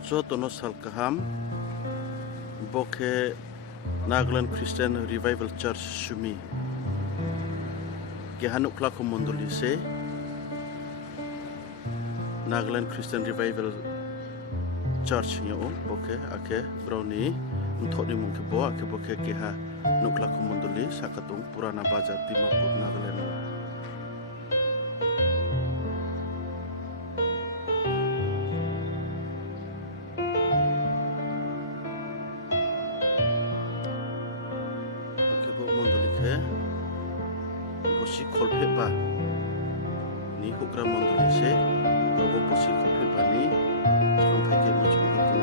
Jotono Salkaham Boke Nagaland Christian Revival Church Sumi Gehanuk Klako Mondolise Nagaland Christian Revival Church nyo boke ake browni untuk ni mungkin bawa ake boke keha nukla komondoli sakatung Purana Bazar Dimapur Nagaland. Ake bo mondoli ke bosi kolpe ba ni hukra mondoli se bo bosi kolpe ba ni Selong kai ke macam itu,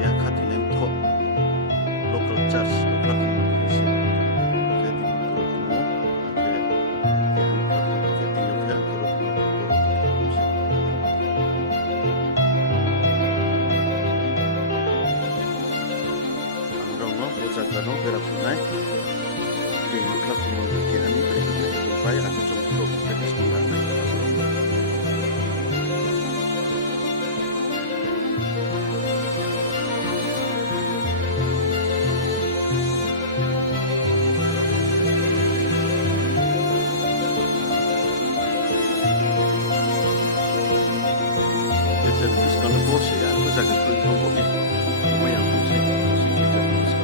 dia kati lem top local church local community. Jadi itu kamu, ada dia hendak kita tinggalkan kerana orang no bocah kano berapunai, di local community ini berikut supaya aku coba kita sebenarnya. Terus kalau bos ya, aku jaga kelompoknya, semua yang musik kita musik.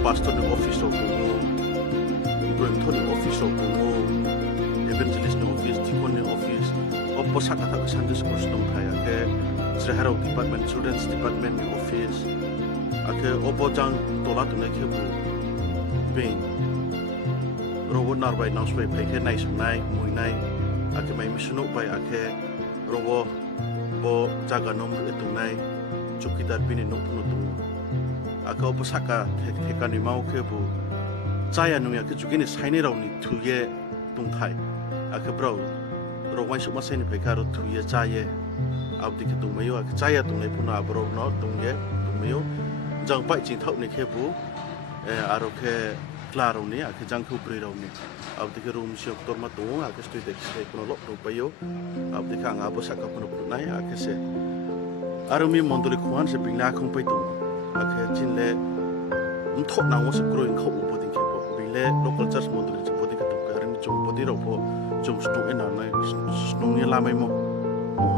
Pastor di office aku, Brenton di office aku, evangelist di office, deacon di office, apa sakata ke Sunday school sedang kaya ke Sreharau department, children's department di office, ake apa jang tola tu nak bu, bing, robot narbai nausbai pakai nai sunai, mui nai, ake mai misunuk bai ake robot bo jaga nom itu nai, cukidar bini nom penutung. Aku pesaka tekani mau ke bu, saya nuya ke juga ni saini rau ni tuye tungkai. Aku bro, rawai semua saini pekaro tuye saya, abdi ke tumayo, aku saya tungai pun abro no tungye tumayo. Jang pai cing thau ni ke bu, aro ke klaro ni, aku jang ku beri rau ni. Abdi ke room siap torma tungu, aku studi dek pun lok tumayo, abdi ke angabo saka pun nai, aku se. Aro mi mondoli kuan se bingla kung pai tungu. Akhirnya cinle thot na ngo se growing kho ubodin ke bo bile local church mondul je bodi ka tu ka rin chung bodi ro bo jong stung ena na stung ni lamai mo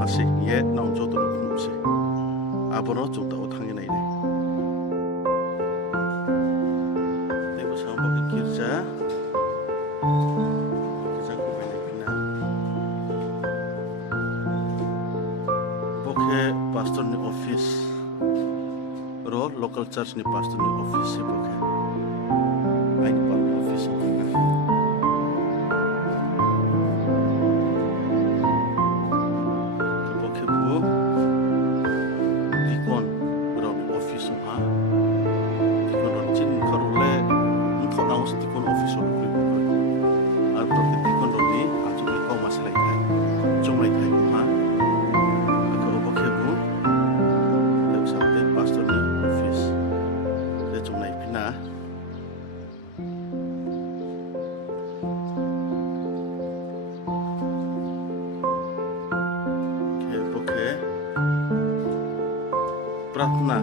hasi ye na jo to no se abono jo ta uthang ni ne ne bo sam bok kirja ko bene pina bokhe pastor ni office ro local church ni pastor ni office se bokhe ai ni office प्रार्थना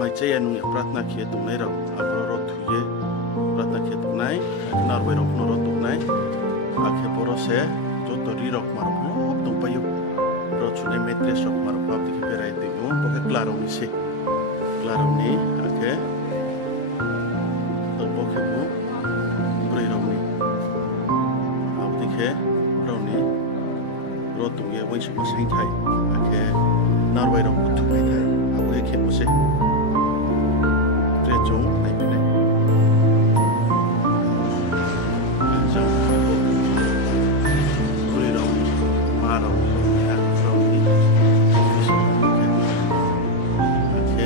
mai chaya nung ya pratna khie tu nai rau abro ro thuye pratna khie tu nai nar bai ro no ro tu nai akhe boro se jo to ri rok mar no tu payu ro chune metre sok mar pap dikhi berai de no boke claro ni se claro ni akhe to boke bu brai ro ni ab dikhe ro ni ro tu ye wai su ma sai thai akhe nar bai ro tu bai thai ab ye khe mo se chung này bên này trong bộ người đồng ma đồng nhà trong đi office ok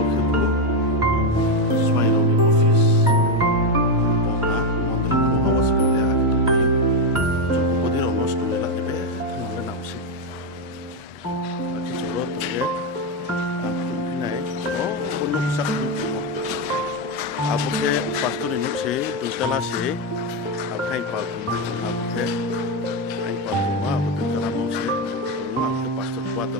ok bro xoay đồng đi office bộ na mondri ko hawas ko ya to kayo trong bộ đi đồng most to la de be thằng nó nằm se ok choro to ye sak abuke pastor ni se dutala se abai pa abuke ai pa ma abu dutala mo se ma ke pastor buat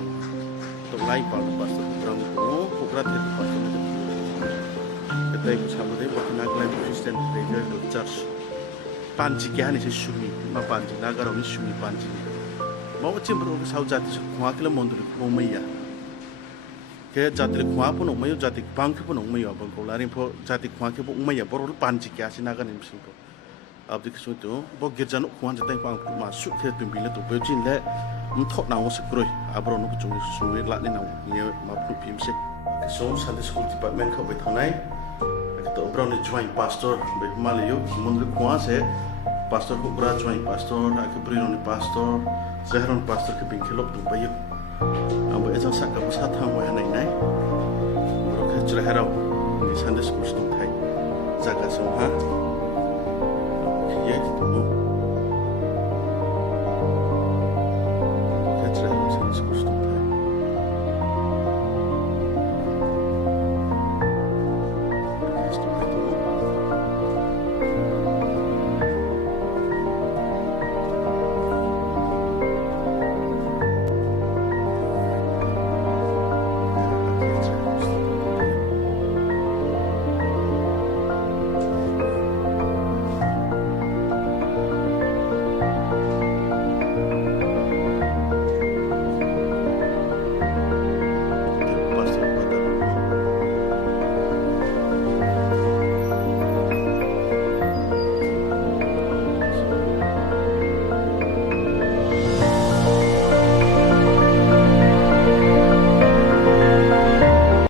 to lai pa pastor ram ko pukra the pastor ni ketai ko sabude bokna glai Christian Prayer Church panji ke hani se sumi ma panji nagar ni sumi panji mau chimbro ko saujati se khwa kila mondur ko maiya ke jatri khwa pun umayo jati bangke pun umayo abang ko larin po jati khwa ke pun umayo borol panji kya sinaga nim sing ko abdi ke sutu bo girjan khwa jatai pang ma su ke tumbile to bejin le mthok na os kroi abro no chung suwe la ni na ni ma pu pim se ke so Sunday school department ko be thonai to obro ni join pastor be maliyo mundu khwa se pastor ko bra join pastor ak brino ni pastor zehron pastor ke bin khelop tu bayo ambo ezang sak ko sa thang wa nai nai bro ke chra harau ni Sunday school stung thai jaga so ha